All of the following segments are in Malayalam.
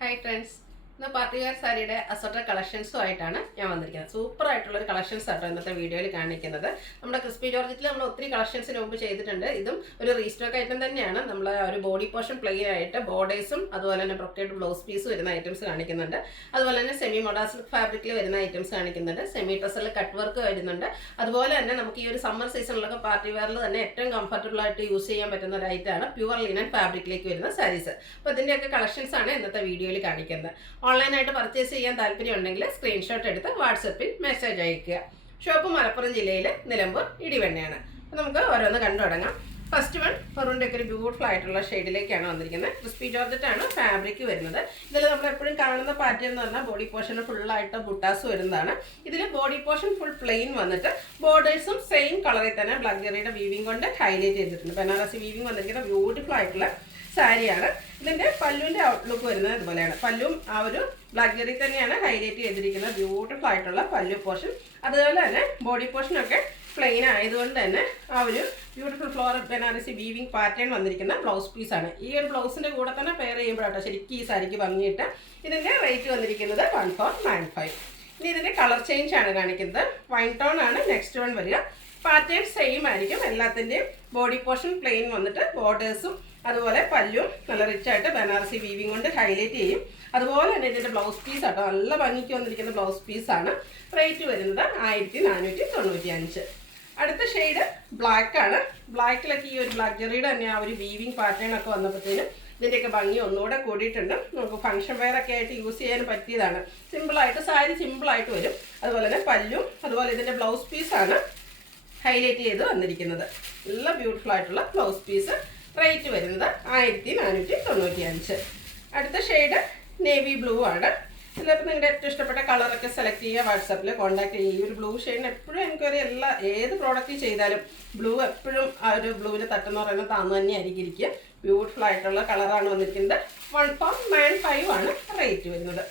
Hi friends. ഇന്ന് പാർട്ടി വെയർ സാരിയുടെ അസോർട്ടഡ് കളക്ഷൻസുമായിട്ടാണ് ഞാൻ വന്നിരിക്കുന്നത്. സൂപ്പർ ആയിട്ടുള്ള ഒരു കളക്ഷൻസ് ആട്ടോ ഇന്നത്തെ വീഡിയോയിൽ കാണിക്കുന്നത്. നമ്മുടെ ക്രിസ്പി ജോർജറ്റിൽ നമ്മൾ ഒത്തിരി കളക്ഷൻസിന് മുമ്പ് ചെയ്തിട്ടുണ്ട്. ഇതും ഒരു റീസ്റ്റോക്ക് ഐറ്റം തന്നെയാണ്. നമ്മൾ ഒരു ബോഡി പോർഷൻ പ്ലെയിൻ ആയിട്ട് ബോർഡേഴ്സും അതുപോലെ തന്നെ ബ്രൊക്കേഡ് ബ്ലൗസ് പീസ് വരുന്ന ഐറ്റംസ് കാണിക്കുന്നുണ്ട്. അതുപോലെ തന്നെ സെമി മൊഡാസിൽ ഫാബ്രിക്കിൽ വരുന്ന ഐറ്റംസ് കാണിക്കുന്നുണ്ട്. സെമി ടസറിൽ കട്ട് വർക്ക് വരുന്നുണ്ട്. അതുപോലെ തന്നെ നമുക്ക് ഈ ഒരു സമ്മർ സീസണിലൊക്കെ പാർട്ടി വെയറിൽ തന്നെ ഏറ്റവും കംഫർട്ടബിൾ ആയിട്ട് യൂസ് ചെയ്യാൻ പറ്റുന്ന ഒരു ഐറ്റമാണ് പ്യുവർ ലിനൻ ഫാബ്രിക്കിലേക്ക് വരുന്ന സാരീസ്. അപ്പോൾ ഇതിൻ്റെയൊക്കെ കളക്ഷൻസ് ആണ് ഇന്നത്തെ വീഡിയോയിൽ കാണിക്കുന്നത്. ഓൺലൈനായിട്ട് പർച്ചേസ് ചെയ്യാൻ താല്പര്യമുണ്ടെങ്കിൽ സ്ക്രീൻഷോട്ട് എടുത്ത് വാട്സപ്പിൽ മെസ്സേജ് അയയ്ക്കുക. ഷോപ്പ് മലപ്പുറം ജില്ലയിൽ നിലമ്പൂർ ഇടിവണ്ണയാണ്. അപ്പോൾ നമുക്ക് ഓരോന്ന് കണ്ടു തുടങ്ങാം. ഫസ്റ്റ് വൺ മെറൂണിൻ്റെ ഒക്കെ ഒരു ബ്യൂട്ടിഫുൾ ആയിട്ടുള്ള ഷെയ്ഡിലേക്കാണ് വന്നിരിക്കുന്നത്. ക്രിസ്പി ജോർജറ്റാണ് ഫാബ്രിക് വരുന്നത്. ഇതിൽ നമ്മൾ എപ്പോഴും കാണുന്ന പാറ്റേൺ എന്ന് പറഞ്ഞാൽ ബോഡി പോർഷൻ ഫുള്ളായിട്ട് ബുട്ടാസ് വരുന്നതാണ്. ഇതിൽ ബോഡി പോർഷൻ ഫുൾ പ്ലെയിൻ വന്നിട്ട് ബോർഡേഴ്സും സെയിം കളറിൽ തന്നെ ബ്ലാക്ക് ജെറിയുടെ വീവിംഗ് കൊണ്ട് ഹൈലൈറ്റ് ചെയ്തിട്ടുണ്ട്. ബനാറസി വീവിംഗ് വന്നിരിക്കുന്ന ബ്യൂട്ടിഫുൾ ആയിട്ടുള്ള സാരിയാണ്. ഇതിൻ്റെ പല്ലുവിൻ്റെ ഔട്ട്ലുക്ക് വരുന്നത് ഇതുപോലെയാണ്. പല്ലും ആ ഒരു ബ്ലാക്ക് ജെറി തന്നെയാണ് ഹൈലൈറ്റ് ചെയ്തിരിക്കുന്നത്. ബ്യൂട്ടിഫുൾ ആയിട്ടുള്ള പല്ലു പോർഷൻ. അതുപോലെ തന്നെ ബോഡി പോർഷനൊക്കെ പ്ലെയിൻ ആയതുകൊണ്ട് തന്നെ ആ ഒരു beautiful floral Banarasi weaving pattern വന്നിരിക്കുന്ന ബ്ലൗസ് പീസാണ്. ഈ ഒരു ബ്ലൗസിൻ്റെ കൂടെ തന്നെ പെയർ ചെയ്യുമ്പോഴാട്ടോ ശരിക്കും ഈ സാരിക്ക് ഭംഗിയിട്ട്. ഇതിൻ്റെ റേറ്റ് വന്നിരിക്കുന്നത് 1495. ഇനി ഇതിൻ്റെ കളർ ചേഞ്ച് ആണ് കാണിക്കുന്നത്. വൈൻ ടോൺ ആണ് നെക്സ്റ്റ് വൺ വരിക. പാറ്റേൺ സെയിം ആയിരിക്കും. എല്ലാത്തിൻ്റെയും ബോഡി പോർഷൻ പ്ലെയിൻ വന്നിട്ട് ബോർഡേഴ്സും അതുപോലെ പല്ലും നല്ല റിച്ച് ആയിട്ട് ബനാറസി വീവിംഗ് കൊണ്ട് ഹൈലൈറ്റ് ചെയ്യും. അതുപോലെ തന്നെ ഇതിൻ്റെ ബ്ലൗസ് പീസ് ആട്ടോ നല്ല ഭംഗിക്ക് വന്നിരിക്കുന്ന ബ്ലൗസ് പീസാണ്. റേറ്റ് വരുന്നത് 1495. അടുത്ത ഷെയ്ഡ് ബ്ലാക്ക് ആണ്. ബ്ലാക്കിലൊക്കെ ഈ ഒരു ബ്ലാക്ക് ജെറിയുടെ തന്നെ ആ ഒരു വീവിംഗ് പാറ്റേൺ ഒക്കെ വന്നപ്പോഴത്തേനും ഇതിൻ്റെയൊക്കെ ഭംഗി ഒന്നുകൂടെ കൂടിയിട്ടുണ്ട്. നമുക്ക് ഫംഗ്ഷൻ വെയർ ഒക്കെ ആയിട്ട് യൂസ് ചെയ്യാൻ പറ്റിയതാണ്. സിമ്പിളായിട്ട് സാരി സിമ്പിളായിട്ട് വരും. അതുപോലെ തന്നെ പല്ലും അതുപോലെ ഇതിൻ്റെ ബ്ലൗസ് പീസാണ് ഹൈലൈറ്റ് ചെയ്ത് വന്നിരിക്കുന്നത്. നല്ല ബ്യൂട്ടിഫുൾ ആയിട്ടുള്ള ബ്ലൗസ് പീസ്. റേറ്റ് വരുന്നത് 1495. അടുത്ത ഷെയ്ഡ് നേവി ബ്ലൂ ആണ്. ഇതിലിപ്പോൾ നിങ്ങളുടെ ഏറ്റവും ഇഷ്ടപ്പെട്ട കളറൊക്കെ സെലക്ട് ചെയ്യുക. വാട്സാപ്പിൽ കോൺടാക്ട് ചെയ്യുക. ഈ ഒരു ബ്ലൂ ഷെയ്ഡിന് എപ്പോഴും എനിക്കൊരു ഏത് പ്രോഡക്റ്റ് ചെയ്താലും ബ്ലൂ എപ്പോഴും ആ ഒരു ബ്ലൂവിന് തട്ടെന്ന് പറയുന്നത് താന്ന് തന്നെ ആയിരിക്കും ഇരിക്കുക. ബ്യൂട്ടിഫുൾ ആയിട്ടുള്ള കളറാണ് വന്നിരിക്കുന്നത്. 1495 ആണ് റേറ്റ് വരുന്നത്.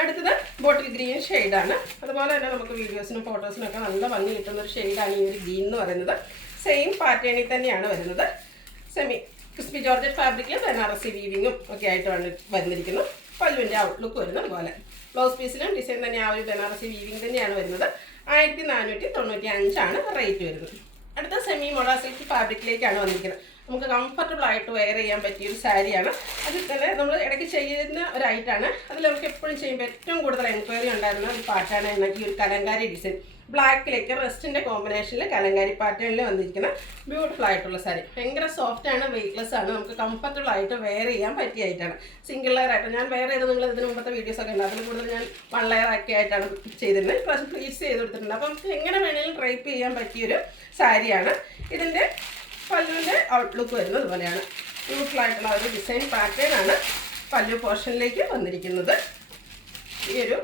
അടുത്തത് ബോട്ടിൽ ഗ്രീൻ ഷെയ്ഡാണ്. അതുപോലെ തന്നെ നമുക്ക് വീഡിയോസിനും ഫോട്ടോസിനും ഒക്കെ നല്ല ഭംഗി കിട്ടുന്ന ഒരു ഷെയ്ഡാണ് ഈ ഒരു ഗ്രീൻ എന്ന് പറയുന്നത്. സെയിം പാറ്റേണിൽ തന്നെയാണ് വരുന്നത്. സെമി ക്രിസ്പി ജോർജറ്റ് ഫാബ്രിക്കിൽ ബനാറസി വീവിങ്ങും ഒക്കെ ആയിട്ട് വന്നിരിക്കുന്നു. പല്ലുവിൻ്റെ ഔട്ട്ലുക്ക് വരുന്നത് അതുപോലെ. ബ്ലൗസ് പീസിലും ഡിസൈൻ തന്നെ ആ ഒരു ബനാറസി വീവിങ് തന്നെയാണ് വരുന്നത്. 1495 ആണ് റേറ്റ് വരുന്നത്. അടുത്ത സെമി മൊഡ സിൽക്ക് ഫാബ്രിക്കിലേക്കാണ് വന്നിരിക്കുന്നത്. നമുക്ക് കംഫർട്ടബിൾ ആയിട്ട് വെയർ ചെയ്യാൻ പറ്റിയൊരു സാരിയാണ്. അതിൽ തന്നെ നമ്മൾ ഇടയ്ക്ക് ചെയ്യുന്ന ഒരു ഐറ്റാണ്. അതിൽ നമുക്ക് എപ്പോഴും ചെയ്യുമ്പോൾ ഏറ്റവും കൂടുതൽ എൻക്വയറി ഉണ്ടായിരുന്ന ഒരു പാറ്റാണ് ഈ ഒരു കലങ്കാരി ഡിസൈൻ. ബ്ലാക്കിലേക്ക് റെസ്റ്റിൻ്റെ കോമ്പിനേഷനിൽ കലങ്കാരി പാറ്റേണിൽ വന്നിരിക്കുന്ന ബ്യൂട്ടിഫുൾ ആയിട്ടുള്ള സാരി. ഭയങ്കര സോഫ്റ്റ് ആണ്, വെയ്റ്റ്ലെസ് ആണ്. നമുക്ക് കംഫർട്ടബിൾ ആയിട്ട് വെയർ ചെയ്യാൻ പറ്റിയ ആയിട്ടാണ്. സിംഗിൾ ലെയർ ആയിട്ട് ഞാൻ വെയർ ചെയ്ത് നിങ്ങൾ ഇതിന് മുമ്പത്തെ വീഡിയോസൊക്കെ ഉണ്ട്. അതിൽ കൂടുതൽ ഞാൻ 1 ലെയർ ആക്കി ആയിട്ടാണ് ചെയ്തിരുന്നത്. ഇപ്രാവശ്യം ഫ്ലീറ്റ്സ് ചെയ്ത് കൊടുത്തിട്ടുണ്ട്. അപ്പോൾ നമുക്ക് എങ്ങനെ വേണമെങ്കിലും ഡ്രൈപ്പ് ചെയ്യാൻ പറ്റിയൊരു സാരിയാണ്. ഇതിൻ്റെ പല്ലുവിൻ്റെ ഔട്ട്ലുക്ക് വരുന്നത് ഇതുപോലെയാണ്. ബ്യൂട്ടിഫുൾ ആയിട്ടുള്ള ഒരു ഡിസൈൻ പാറ്റേൺ ആണ് പല്ലു പോർഷനിലേക്ക് വന്നിരിക്കുന്നത്. ഈ ഒരു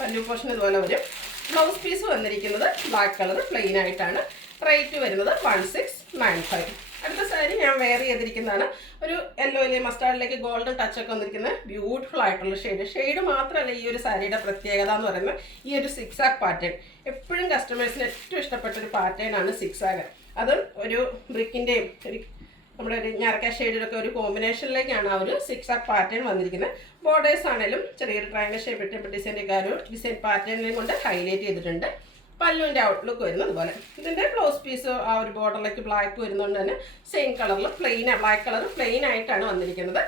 പല്ലു പോർഷൻ ഇതുപോലെ വരും. ബ്ലൗസ് പീസ് വന്നിരിക്കുന്നത് ബ്ലാക്ക് കളർ പ്ലെയിൻ ആയിട്ടാണ്. റേറ്റ് വരുന്നത് 1695. അടുത്ത സാരി ഞാൻ വെയർ ചെയ്തിരിക്കുന്നതാണ്. ഒരു യെല്ലോയിലെ മസ്റ്റാർഡിലേക്ക് ഗോൾഡൻ ടച്ചൊക്കെ വന്നിരിക്കുന്ന ബ്യൂട്ടിഫുൾ ആയിട്ടുള്ള ഷെയ്ഡ് മാത്രമല്ല ഈ ഒരു സാരിയുടെ പ്രത്യേകത എന്ന് പറയുന്നത് ഈ ഒരു സിക്സാഗ് പാറ്റേൺ. എപ്പോഴും കസ്റ്റമേഴ്സിന് ഏറ്റവും ഇഷ്ടപ്പെട്ട ഒരു പാറ്റേൺ ആണ് സിക്സാഗ്. അതും ഒരു ബ്രിക്കിൻ്റെയും ഒരു നമ്മുടെ ഒരു ഞരക്ക ഷെയ്ഡിലൊക്കെ ഒരു കോമ്പിനേഷനിലേക്കാണ് ആ ഒരു സിക്സാഗ് പാറ്റേൺ വന്നിരിക്കുന്നത്. ബോർഡേഴ്സ് ആണെങ്കിലും ചെറിയൊരു ട്രയാങ്കിൾ ഷേപ്പ് ഇട്ട് ഡിസൈൻ്റെ ആ ഒരു ഡിസൈൻ പാറ്റേണിനെ കൊണ്ട് ഹൈലൈറ്റ് ചെയ്തിട്ടുണ്ട്. പല്ലുവിൻ്റെ ഔട്ട്ലുക്ക് വരുന്നത് അതുപോലെ. ഇതിൻ്റെ ബ്ലൗസ് പീസ് ആ ഒരു ബോർഡറിലേക്ക് ബ്ലാക്ക് വരുന്നതുകൊണ്ട് തന്നെ സെയിം കളറിൽ ബ്ലാക്ക് കളർ പ്ലെയിൻ ആയിട്ടാണ് വന്നിരിക്കുന്നത്.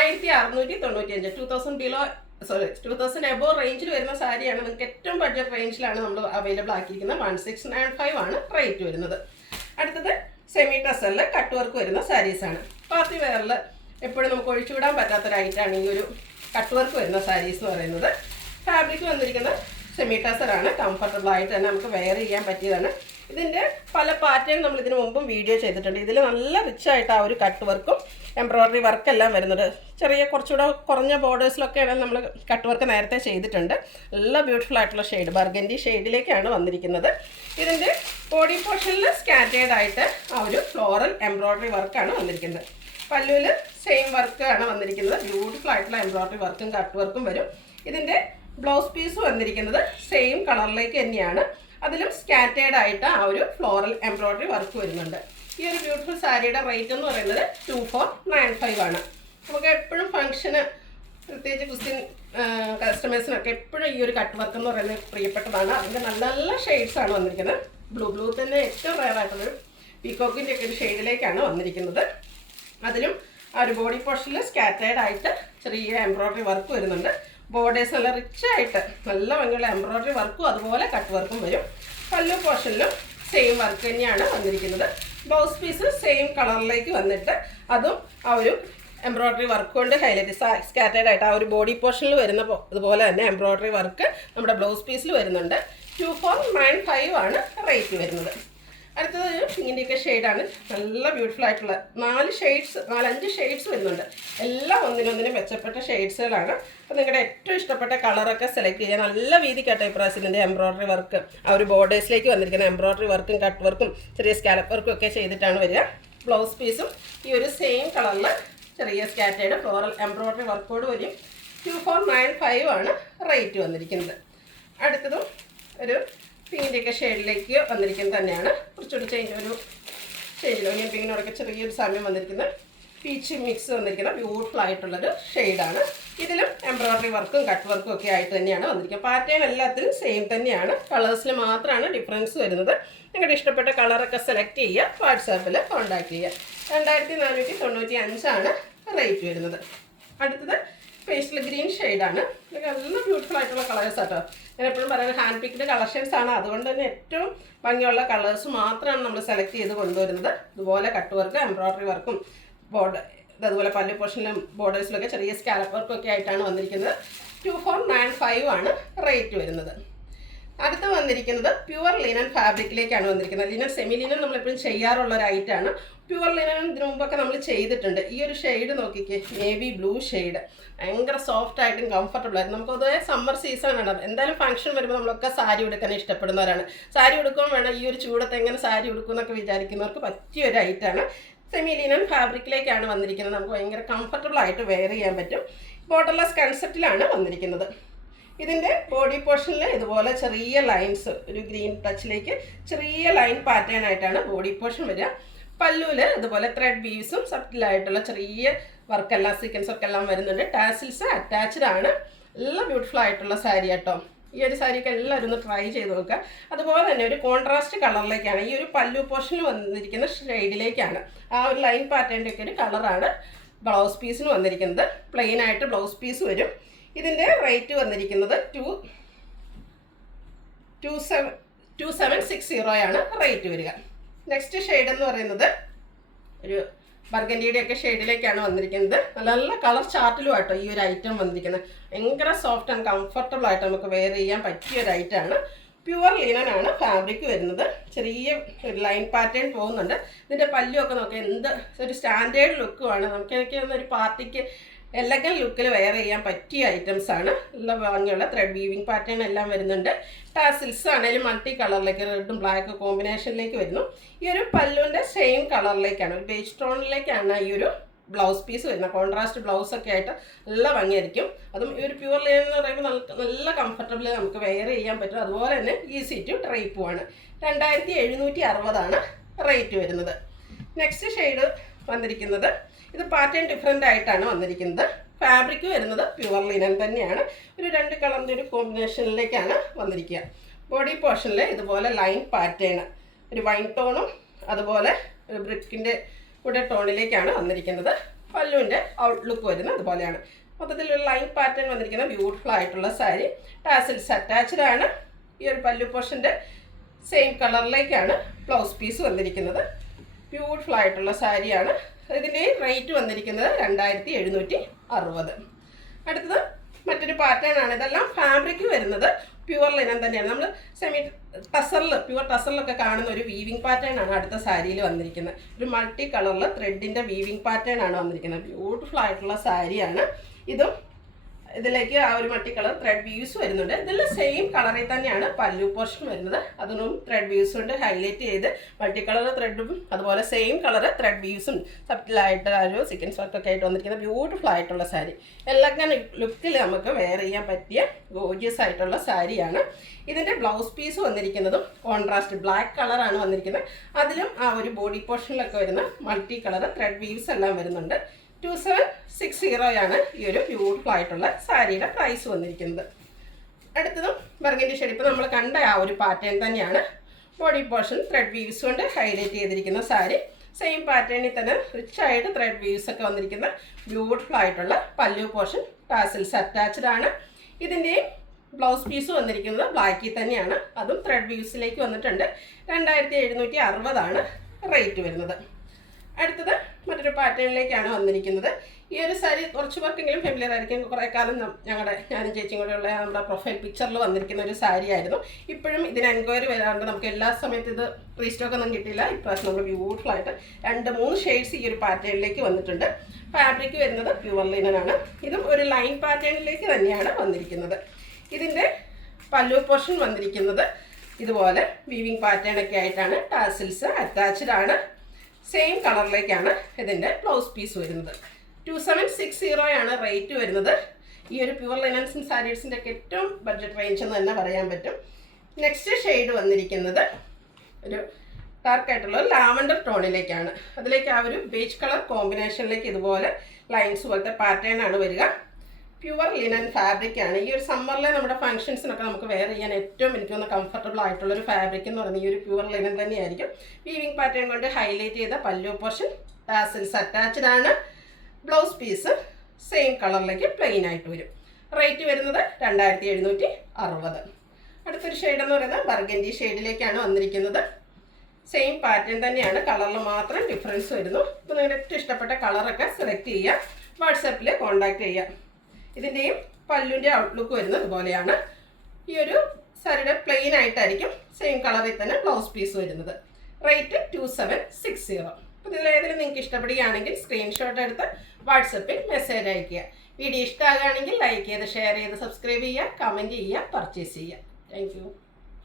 1695. 2000 എബോ റേഞ്ചിൽ വരുന്ന സാരിയാണ്. നിങ്ങൾക്ക് ഏറ്റവും ബഡ്ജറ്റ് റേഞ്ചിലാണ് നമ്മൾ അവൈലബിൾ ആക്കിയിരിക്കുന്നത്. 1695 ആണ് റേറ്റ് വരുന്നത്. അടുത്തത് സെമി ടസറിൽ കട്ട് വർക്ക് വരുന്ന സാരീസാണ്. പാർട്ടി വെയറിൽ എപ്പോഴും നമുക്ക് ഒഴിച്ചുവിടാൻ പറ്റാത്തൊരൈറ്റാണ് ഈ ഒരു കട്ട് വർക്ക് വരുന്ന സാരീസ് എന്ന് പറയുന്നത്. ഫാബ്രിക് വന്നിരിക്കുന്നത് സെമി ടസറാണ്. കംഫർട്ടബിൾ ആയിട്ട് തന്നെ നമുക്ക് വെയർ ചെയ്യാൻ പറ്റിയതാണ്. ഇതിൻ്റെ പല പാറ്റേൺ നമ്മൾ ഇതിനു മുമ്പും വീഡിയോ ചെയ്തിട്ടുണ്ട്. ഇതിൽ നല്ല റിച്ച് ആയിട്ട് ആ ഒരു കട്ട് വർക്കും എംബ്രോയ്ഡറി വർക്കെല്ലാം വരുന്നുണ്ട്. കുറച്ചുകൂടെ കുറഞ്ഞ ബോർഡേഴ്സിലൊക്കെയാണ് നമ്മൾ കട്ട് വർക്ക് നേരത്തെ ചെയ്തിട്ടുണ്ട്. നല്ല ബ്യൂട്ടിഫുൾ ആയിട്ടുള്ള ഷെയ്ഡ് ബർഗൻഡി ഷെയ്ഡിലേക്കാണ് വന്നിരിക്കുന്നത്. ഇതിൻ്റെ ബോഡി പോർഷനിൽ സ്കാറ്റേഡ് ആയിട്ട് ആ ഒരു ഫ്ലോറൽ എംബ്രോയ്ഡറി വർക്കാണ് വന്നിരിക്കുന്നത്. പല്ലുവിൽ സെയിം വർക്കാണ് വന്നിരിക്കുന്നത്. ബ്യൂട്ടിഫുൾ ആയിട്ടുള്ള എംബ്രോയ്ഡറി വർക്കും കട്ട് വർക്കും വരും. ഇതിൻ്റെ ബ്ലൗസ് പീസ് വന്നിരിക്കുന്നത് സെയിം കളറിലേക്ക് തന്നെയാണ്. അതിലും സ്കാറ്റേഡ് ആയിട്ട് ആ ഒരു ഫ്ലോറൽ എംബ്രോയ്ഡറി വർക്ക് വരുന്നുണ്ട്. ഈ ഒരു ബ്യൂട്ടിഫുൾ സാരിയുടെ റേറ്റ് എന്ന് പറയുന്നത് 2495 ആണ്. നമുക്ക് എപ്പോഴും ഫംഗ്ഷന് പ്രത്യേകിച്ച് ക്രിസ്ത്യൻ കസ്റ്റമേഴ്സിനൊക്കെ എപ്പോഴും ഈ ഒരു കട്ട് വർക്ക് എന്ന് പറയുന്നത് പ്രിയപ്പെട്ടതാണ്. അതിൻ്റെ നല്ല നല്ല ഷെയ്ഡ്സാണ് വന്നിരിക്കുന്നത്. ബ്ലൂ തന്നെ ഏറ്റവും റെയർ ആയിട്ടുള്ളൊരു പീകോക്കിൻ്റെ ഒക്കെ ഒരു ഷെയ്ഡിലേക്കാണ് വന്നിരിക്കുന്നത്. അതിലും ആ ഒരു ബോഡി പോർഷനിൽ സ്കാറ്റേർഡ് ആയിട്ട് ചെറിയ എംബ്രോയ്ഡറി വർക്ക് വരുന്നുണ്ട്. ബോർഡേഴ്സ് നല്ല റിച്ച് ആയിട്ട് നല്ല ഭംഗിയുള്ള എംബ്രോയ്ഡറി വർക്കും അതുപോലെ കട്ട് വർക്കും വരും. പല്ലു പോർഷനിലും സെയിം വർക്ക് തന്നെയാണ് വന്നിരിക്കുന്നത്. ബ്ലൗസ് പീസ് സെയിം കളറിലേക്ക് വന്നിട്ട് അതും ആ ഒരു എംബ്രോയ്ഡറി വർക്ക് കൊണ്ട് ഹൈലൈറ്റ് സ്കാറ്റേർഡ് ആയിട്ട് ആ ഒരു ബോഡി പോർഷനിൽ വരുന്ന അതുപോലെ തന്നെ എംബ്രോയ്ഡറി വർക്ക് നമ്മുടെ ബ്ലൗസ് പീസിൽ വരുന്നുണ്ട്. 2495 ആണ് റേറ്റ് വരുന്നത്. അടുത്തത് പിങ്കിൻ്റെയൊക്കെ ഷെയ്ഡാണ്. നല്ല ബ്യൂട്ടിഫുൾ ആയിട്ടുള്ള 4-5 ഷെയ്ഡ്സ് വരുന്നുണ്ട്. എല്ലാം ഒന്നിനൊന്നിനും മെച്ചപ്പെട്ട ഷെയ്ഡ്സുകളാണ്. അപ്പോൾ നിങ്ങളുടെ ഏറ്റവും ഇഷ്ടപ്പെട്ട കളറൊക്കെ സെലക്ട് ചെയ്യുക. നല്ല വീതിക്കാട്ടോ ഇപ്രാവശ്യത്തിൻ്റെ എംബ്രോയ്ഡറി വർക്ക് ആ ഒരു ബോർഡേഴ്സിലേക്ക് വന്നിരിക്കുന്ന എംബ്രോയ്ഡറി വർക്കും കട്ട് വർക്കും ചെറിയ സ്കാലപ്പ് വർക്കും ഒക്കെ ചെയ്തിട്ടാണ് വരിക. ബ്ലൗസ് പീസും ഈ ഒരു സെയിം കളറിൽ ചെറിയ സ്കാറ്റേർഡ് ഫ്ലോറൽ എംബ്രോയ്ഡറി വർക്കോട് വരും. 2495 ആണ് റേറ്റ് വന്നിരിക്കുന്നത്. അടുത്തതും ഒരു പിങ്കിൻ്റെയൊക്കെ ഷെയ്ഡിലേക്ക് വന്നിരിക്കുന്നത് തന്നെയാണ്. കുറച്ചുകൂടി ചേഞ്ച് ഒനിയൻ പിങ്കിനോടൊക്കെ ചെറിയൊരു സമയം വന്നിരിക്കുന്ന പീച്ച് മിക്സ് വന്നിരിക്കുന്ന ബ്യൂട്ടിഫുൾ ആയിട്ടുള്ളൊരു ഷെയ്ഡാണ്. ഇതിലും എംബ്രോയ്ഡറി വർക്കും കട്ട് വർക്കും ഒക്കെ ആയിട്ട് തന്നെയാണ് വന്നിരിക്കുന്നത്. പാറ്റേൺ എല്ലാത്തിലും സെയിം തന്നെയാണ്. കളേഴ്സിൽ മാത്രമാണ് ഡിഫറൻസ് വരുന്നത്. നിങ്ങളുടെ ഇഷ്ടപ്പെട്ട കളറൊക്കെ സെലക്ട് ചെയ്യുക. വാട്സാപ്പിൽ കോൺടാക്ട് ചെയ്യുക. 2495 ആണ് റേറ്റ് വരുന്നത്. അടുത്തത് പേസ്റ്റൽ ഗ്രീൻ ഷെയ്ഡാണ്. ഇതൊക്കെ നല്ല ബ്യൂട്ടിഫുൾ ആയിട്ടുള്ള കളേഴ്സ് ആട്ടോ. ഞാൻ എപ്പോഴും പറയുന്നത് ഹാൻഡ് പിക്ഡ് കളക്ഷൻസ് ആണ്. അതുകൊണ്ട് തന്നെ ഏറ്റവും ഭംഗിയുള്ള കളേഴ്സ് മാത്രമാണ് നമ്മൾ സെലക്ട് ചെയ്ത് കൊണ്ടുവരുന്നത്. ഇതുപോലെ കട്ട് വർക്ക് എംബ്രോയ്ഡറി വർക്കും അതുപോലെ പല്ലു പോർഷനിലും ബോർഡേഴ്സിലൊക്കെ ചെറിയ സ്കാലപ്പ് വർക്കും ഒക്കെ ആയിട്ടാണ് വന്നിരിക്കുന്നത്. 2495 ആണ് റേറ്റ് വരുന്നത്. അടുത്ത് വന്നിരിക്കുന്നത് പ്യുവർ ലിനൻ ഫാബ്രിക്കിലേക്കാണ് വന്നിരിക്കുന്നത്. ലിനൻ സെമി ലിനൻ നമ്മളെപ്പോഴും ചെയ്യാറുള്ള ഒരു ഐറ്റമാണ്. പ്യുവർ ലിനൻ ഇതിനു മുമ്പൊക്കെ നമ്മൾ ചെയ്തിട്ടുണ്ട്. ഈ ഒരു ഷെയ്ഡ് നോക്കിക്കേ, നേവി ബ്ലൂ ഷെയ്ഡ്. ഭയങ്കര സോഫ്റ്റ് ആയിട്ടും കംഫർട്ടബിൾ ആയിട്ടും. നമുക്ക് പൊതുവേ സമ്മർ സീസണാണ്. എന്തായാലും ഫംഗ്ഷൻ വരുമ്പോൾ നമ്മളൊക്കെ സാരി ഉടുക്കാൻ ഇഷ്ടപ്പെടുന്നവരാണ്. സാരി ഉടുക്കുമ്പോൾ വേണം ഈ ഒരു ചൂടത്ത് എങ്ങനെ സാരി ഉടുക്കും എന്നൊക്കെ വിചാരിക്കുന്നവർക്ക് പറ്റിയൊരു ഐറ്റമാണ്. സെമി ലിനൻ ഫാബ്രിക്കിലേക്കാണ് വന്നിരിക്കുന്നത്. നമുക്ക് ഭയങ്കര കംഫർട്ടബിൾ ആയിട്ട് വെയർ ചെയ്യാൻ പറ്റും. ബോർഡർലെസ് കൺസെപ്റ്റിലാണ് വന്നിരിക്കുന്നത്. ഇതിൻ്റെ ബോഡി പോർഷനിൽ ഇതുപോലെ ചെറിയ ലൈൻസ്, ഒരു ഗ്രീൻ ടച്ചിലേക്ക് ചെറിയ ലൈൻ പാറ്റേൺ ആയിട്ടാണ് ബോഡി പോർഷൻ വരിക. പല്ലുവിൽ ഇതുപോലെ ത്രെഡ് വീവ്സും സബ്റ്റിലായിട്ടുള്ള ചെറിയ വർക്കെല്ലാം സീക്വൻസ് ഒക്കെ എല്ലാം വരുന്നുണ്ട്. ടാസിൽസ് അറ്റാച്ച്ഡ് ആണ്. എല്ലാം ബ്യൂട്ടിഫുൾ ആയിട്ടുള്ള സാരി കേട്ടോ. ഈ ഒരു സാരിയൊക്കെ എല്ലാവരും ഒന്ന് ട്രൈ ചെയ്ത് നോക്കുക. അതുപോലെ തന്നെ ഒരു കോൺട്രാസ്റ്റ് കളറിലേക്കാണ് ഈ ഒരു പല്ലു പോർഷനിൽ വന്നിരിക്കുന്ന ഷെയ്ഡിലേക്കാണ് ആ ഒരു ലൈൻ പാറ്റേണിൻ്റെ ഒക്കെ ഒരു കളറാണ് ബ്ലൗസ് പീസിന് വന്നിരിക്കുന്നത്. പ്ലെയിൻ ആയിട്ട് ബ്ലൗസ് പീസ് വരും. ഇതിൻ്റെ റേറ്റ് വന്നിരിക്കുന്നത് 2760 ആണ് റേറ്റ് വരിക. നെക്സ്റ്റ് ഷെയ്ഡ് എന്ന് പറയുന്നത് ഒരു ബർഗൻഡിയുടെ ഒക്കെ ഷെയ്ഡിലേക്കാണ് വന്നിരിക്കുന്നത്. നല്ല നല്ല കളർ ചാർട്ടിലും ആട്ടോ ഈ ഒരു ഐറ്റം വന്നിരിക്കുന്നത്. ഭയങ്കര സോഫ്റ്റ് ആൻഡ് കംഫർട്ടബിൾ ആയിട്ട് നമുക്ക് വെയർ ചെയ്യാൻ പറ്റിയ ഒരു ഐറ്റമാണ്. പ്യുവർ ലിനൻ ആണ് ഫാബ്രിക് വരുന്നത്. ചെറിയ ലൈൻ പാറ്റേൺ പോകുന്നുണ്ട്. ഇതിൻ്റെ പല്ലുമൊക്കെ നോക്കാം, എന്ത് ഒരു സ്റ്റാൻഡേർഡ് ലുക്കുമാണ്. നമുക്കൊക്കെ ഒരു പാർട്ടിക്ക് എലഗൻ ലുക്കിൽ വെയർ ചെയ്യാൻ പറ്റിയ ഐറ്റംസ് ആണ്. നല്ല ഭംഗിയുള്ള ത്രെഡ് വീവിങ് പാറ്റേൺ എല്ലാം വരുന്നുണ്ട്. ടാസിൽസ് ആണെങ്കിലും മൾട്ടി കളറിലേക്ക് റെഡും ബ്ലാക്ക് കോമ്പിനേഷനിലേക്ക് വരുന്നു. ഈ ഒരു പല്ലുവിൻ്റെ സെയിം കളറിലേക്കാണ്, ഒരു ബേജ് ടോണിലേക്കാണ് ഈ ഒരു ബ്ലൗസ് പീസ് വരുന്നത്. കോൺട്രാസ്റ്റ് ബ്ലൗസ് ഒക്കെ ആയിട്ട് നല്ല ഭംഗിയായിരിക്കും. അതും ഈ ഒരു പ്യുവർ ലൈൻ എന്ന് പറയുമ്പോൾ നല്ല കംഫർട്ടബിൾ നമുക്ക് വെയർ ചെയ്യാൻ പറ്റും. അതുപോലെ തന്നെ ഈസി ടു ട്രൈപ്പുമാണ്. 2760 ആണ് റേറ്റ് വരുന്നത്. നെക്സ്റ്റ് ഷെയ്ഡ് വന്നിരിക്കുന്നത് ഇത് പാറ്റേൺ ഡിഫറെൻ്റ് ആയിട്ടാണ് വന്നിരിക്കുന്നത്. ഫാബ്രിക് വരുന്നത് പ്യുവർ ലിനൻ തന്നെയാണ്. ഒരു 2 കളറിൻ്റെ ഒരു കോമ്പിനേഷനിലേക്കാണ് വന്നിരിക്കുക. ബോഡി പോർഷനിൽ ഇതുപോലെ ലൈൻ പാറ്റേൺ ഒരു വൈൻ ടോണും അതുപോലെ ഒരു ബ്രിക്കിൻ്റെ കൂടെ ടോണിലേക്കാണ് വന്നിരിക്കുന്നത്. പല്ലുവിൻ്റെ ഔട്ട്ലുക്ക് വരുന്നത് അതുപോലെയാണ്. മൊത്തത്തിലൊരു ലൈൻ പാറ്റേൺ വന്നിരിക്കുന്ന ബ്യൂട്ടിഫുൾ ആയിട്ടുള്ള സാരി. ടാസിൽസ് അറ്റാച്ച്ഡ് ആണ്. ഈ ഒരു പല്ലു പോർഷൻ്റെ സെയിം കളറിലേക്കാണ് ബ്ലൗസ് പീസ് വന്നിരിക്കുന്നത്. ബ്യൂട്ടിഫുൾ ആയിട്ടുള്ള സാരിയാണ്. ഇതിൻ്റെ റേറ്റ് വന്നിരിക്കുന്നത് 2760. അടുത്തത് മറ്റൊരു പാറ്റേൺ ആണ്. ഇതെല്ലാം ഫാബ്രിക് വരുന്നത് പ്യുവർ ലിനൻ തന്നെയാണ്. നമ്മൾ പ്യുവർ ടസറിലൊക്കെ കാണുന്ന ഒരു വീവിങ് പാറ്റേൺ ആണ് അടുത്ത സാരിയിൽ വന്നിരിക്കുന്നത്. ഒരു മൾട്ടി കളറിൽ ത്രെഡിൻ്റെ വീവിങ് പാറ്റേൺ ആണ് വന്നിരിക്കുന്നത്. ബ്യൂട്ടിഫുൾ ആയിട്ടുള്ള സാരിയാണ്. ഇതും ഇതിലേക്ക് ആ ഒരു മൾട്ടി കളർ ത്രെഡ് വ്യൂസ് വരുന്നുണ്ട്. ഇതെല്ലാം സെയിം കളറിൽ തന്നെയാണ് പല്ലു പോർഷൻ വരുന്നത്. അതിനും ത്രെഡ് വ്യൂസ് കൊണ്ട് ഹൈലൈറ്റ് ചെയ്ത് മൾട്ടി കളർ ത്രെഡും അതുപോലെ സെയിം കളർ ത്രെഡ് വ്യൂസും സബ്റ്റിലായിട്ട് ആ ഒരു സീക്വൻസ് വർക്കൊക്കെ ആയിട്ട് വന്നിരിക്കുന്ന ബ്യൂട്ടിഫുൾ ആയിട്ടുള്ള സാരി. എല്ലാം ലുക്കിൽ നമുക്ക് വെയർ ചെയ്യാൻ പറ്റിയ ഗോർജിയസ് ആയിട്ടുള്ള സാരിയാണ്. ഇതിൻ്റെ ബ്ലൗസ് പീസ് വന്നിരിക്കുന്നതും കോൺട്രാസ്റ്റ് ബ്ലാക്ക് കളറാണ് വന്നിരിക്കുന്നത്. അതിലും ആ ഒരു ബോഡി പോർഷനിലൊക്കെ വരുന്ന മൾട്ടി കളർ ത്രെഡ് വീവ്സ് എല്ലാം വരുന്നുണ്ട്. 2760 ഈ ഒരു ബ്യൂട്ടിഫുൾ ആയിട്ടുള്ള സാരിയുടെ പ്രൈസ് വന്നിരിക്കുന്നത്. അടുത്തതും ബർഗൻഡി ഷെയ്ഡ്. ഇപ്പോൾ നമ്മൾ കണ്ട ആ ഒരു പാറ്റേൺ തന്നെയാണ്. ബോഡി പോർഷൻ ത്രെഡ് വീവ്സ് കൊണ്ട് ഹൈലൈറ്റ് ചെയ്തിരിക്കുന്ന സാരി. സെയിം പാറ്റേണിൽ തന്നെ റിച്ച് ആയിട്ട് ത്രെഡ് വീവ്സ് ഒക്കെ വന്നിരിക്കുന്ന ബ്യൂട്ടിഫുൾ ആയിട്ടുള്ള പല്ലു പോർഷൻ ടാസിൽസ് അറ്റാച്ച്ഡ് ആണ്. ഇതിൻ്റെയും ബ്ലൗസ് പീസ് വന്നിരിക്കുന്നത് ബ്ലാക്കിൽ തന്നെയാണ്. അതും ത്രെഡ് വീവ്സിലേക്ക് വന്നിട്ടുണ്ട്. 2760 റേറ്റ് വരുന്നത്. അടുത്തത് മറ്റൊരു പാറ്റേണിലേക്കാണ് വന്നിരിക്കുന്നത്. ഈ ഒരു സാരി കുറച്ച് പേർക്കെങ്കിലും ഫെമിലിയർ ആയിരിക്കും. കുറേ കാലം ഞാനും ചേച്ചിയും കൂടെയുള്ള നമ്മുടെ പ്രൊഫൈൽ പിക്ചറിൽ വന്നിരിക്കുന്ന ഒരു സാരി ആയിരുന്നു. ഇപ്പോഴും ഇതിന് എൻക്വയറി വരാണ്ട് നമുക്ക് എല്ലാ സമയത്തും ഇത് റീസ്റ്റോക്ക് ഒന്നും കിട്ടില്ല. ഇപ്രാവശ്യം നമ്മൾ ബ്യൂട്ടിഫുൾ ആയിട്ട് 2-3 ഷെയ്ഡ്സ് ഈ ഒരു പാറ്റേണിലേക്ക് വന്നിട്ടുണ്ട്. ഫാബ്രിക് വരുന്നത് പ്യുവർ ലിനനാണ്. ഇതും ഒരു ലൈൻ പാറ്റേണിലേക്ക് തന്നെയാണ് വന്നിരിക്കുന്നത്. ഇതിൻ്റെ പല്ലു പോർഷൻ വന്നിരിക്കുന്നത് ഇതുപോലെ വീവിങ് പാറ്റേൺ ഒക്കെ ആയിട്ടാണ്. ടാസിൽസ് അറ്റാച്ച്ഡ് ആണ്. സെയിം കളറിലേക്കാണ് ഇതിൻ്റെ ബ്ലൗസ് പീസ് വരുന്നത്. 2760 റേറ്റ് വരുന്നത്. ഈ ഒരു പ്യുവർ ലിനൻസും സാരീസിൻ്റെ ഒക്കെ ഏറ്റവും ബഡ്ജറ്റ് റേഞ്ച് എന്ന് തന്നെ പറയാൻ പറ്റും. നെക്സ്റ്റ് ഷെയ്ഡ് വന്നിരിക്കുന്നത് ഒരു ഡാർക്കായിട്ടുള്ള ലാവൻഡർ ടോണിലേക്കാണ്. അതിലേക്ക് ആ ഒരു ബേജ് കളർ കോമ്പിനേഷനിലേക്ക് ഇതുപോലെ ലൈൻസ് പോലത്തെ പാറ്റേൺ ആണ് വരിക. പ്യുവർ ലിനൻ ഫാബ്രിക് ആണ്. ഈ ഒരു സമ്മറിലെ നമ്മുടെ ഫംഗ്ഷൻസിനൊക്കെ നമുക്ക് വെയർ ചെയ്യാൻ ഏറ്റവും എനിക്ക് തോന്നുന്ന കംഫർട്ടബിൾ ആയിട്ടുള്ളൊരു ഫാബ്രിക് എന്ന് പറയുന്നത് ഈ ഒരു പ്യുവർ ലിനൻ തന്നെയായിരിക്കും. വീവിങ് പാറ്റേൺ കൊണ്ട് ഹൈലൈറ്റ് ചെയ്ത പല്ലു പോർഷൻ ടാസിൽസ് അറ്റാച്ച്ഡ് ആണ്. ബ്ലൗസ് പീസ് സെയിം കളറിലേക്ക് പ്ലെയിൻ ആയിട്ട് വരും. റേറ്റ് വരുന്നത് 2760. അടുത്തൊരു ഷെയ്ഡ് എന്ന് പറയുന്നത് ബർഗൻഡി ഷെയ്ഡിലേക്കാണ് വന്നിരിക്കുന്നത്. സെയിം പാറ്റേൺ തന്നെയാണ്, കളറിൽ മാത്രം ഡിഫറൻസ് വരുന്നു. ഇപ്പോൾ നിങ്ങളുടെ ഏറ്റവും ഇഷ്ടപ്പെട്ട കളറൊക്കെ സെലക്ട് ചെയ്യുക, വാട്സാപ്പിൽ കോൺടാക്ട് ചെയ്യുക. ഇതിൻ്റെയും പല്ലുവിൻ്റെ ഔട്ട്ലുക്ക് വരുന്നത് ഇതുപോലെയാണ്. ഈ ഒരു സാരിയുടെ പ്ലെയിൻ ആയിട്ടായിരിക്കും സെയിം കളറിൽ തന്നെ ബ്ലൗസ് പീസ് വരുന്നത്. റേറ്റ് 2760. അപ്പോൾ ഇതിലേതെങ്കിലും നിങ്ങൾക്ക് ഇഷ്ടപ്പെടുകയാണെങ്കിൽ സ്ക്രീൻഷോട്ട് എടുത്ത് വാട്സപ്പിൽ മെസ്സേജ് അയയ്ക്കുക. വീഡിയോ ഇഷ്ടമാകുകയാണെങ്കിൽ ലൈക്ക് ചെയ്ത് ഷെയർ ചെയ്ത് സബ്സ്ക്രൈബ് ചെയ്യുക, കമൻറ്റ് ചെയ്യുക, പർച്ചേസ് ചെയ്യുക. താങ്ക്